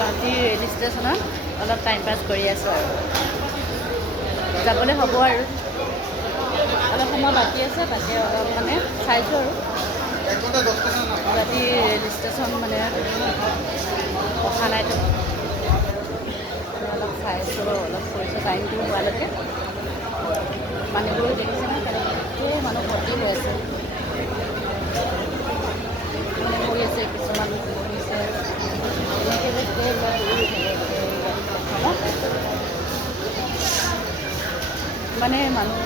Guwahati rail ষ্টেচনত অলপ time পাছ কৰি আছোঁ আৰু যাবলৈ হ'ব আৰু অলপ সময় বাকী আছে, তাকে অলপ মানে চাইছোঁ আৰু গুৱাহাটী ৰেল ষ্টেচন মানে অহা নাইতো, অলপ চাইছোঁ, অলপ কৰিছোঁ টাইমটো হোৱালৈকে। মানুহবোৰ দেখিছে নহয়, কেনেকৈ মানুহ ভৰ্তি হৈ আছে, মানে হৈ আছে, কিছুমান বহিছে এনেকৈ মানে মানুহ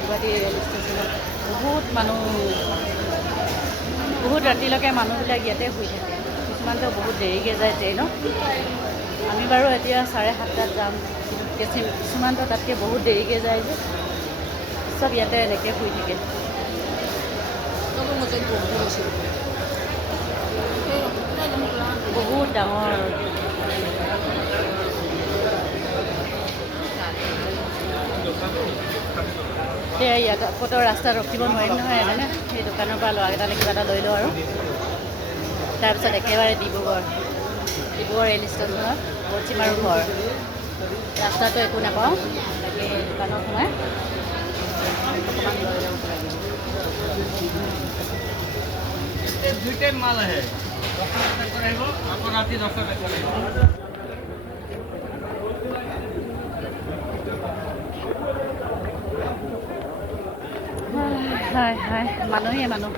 গুৱাহাটী ৰেল ষ্টেচনত বহুত মানুহ, বহুত ৰাতিলৈকে মানুহবিলাক ইয়াতে শুই থাকে। কিছুমানতো বহুত দেৰিকৈ যায় ট্ৰেইনত। আমি বাৰু এতিয়া 7:30 যাম, কিছুমানতো তাতকৈ বহুত দেৰিকৈ যায় যে, চব ইয়াতে এনেকৈ শুই থাকে। বহুত ডাঙৰ সেয়া, ইয়াত ক'তো ৰাস্তাত ৰখিব নোৱাৰিম নহয়, মানে সেই দোকানৰ পৰা ল'ৰাকেইটালৈ কিবা এটা লৈ লওঁ আৰু তাৰপিছত একেবাৰে ডিব্ৰুগড় ৰেল ষ্টেচনত পশ্চিম আৰু ঘৰ। ৰাস্তাটো একো নাপাওঁ, তাকে দোকানত সোমাই অকণমান লৈ ল'ব লাগিব। দুইটাই মাল আহে, 10টা আহিব, আকৌ ৰাতি 10টা আহিব। হয়, মানুহেই মানুহ।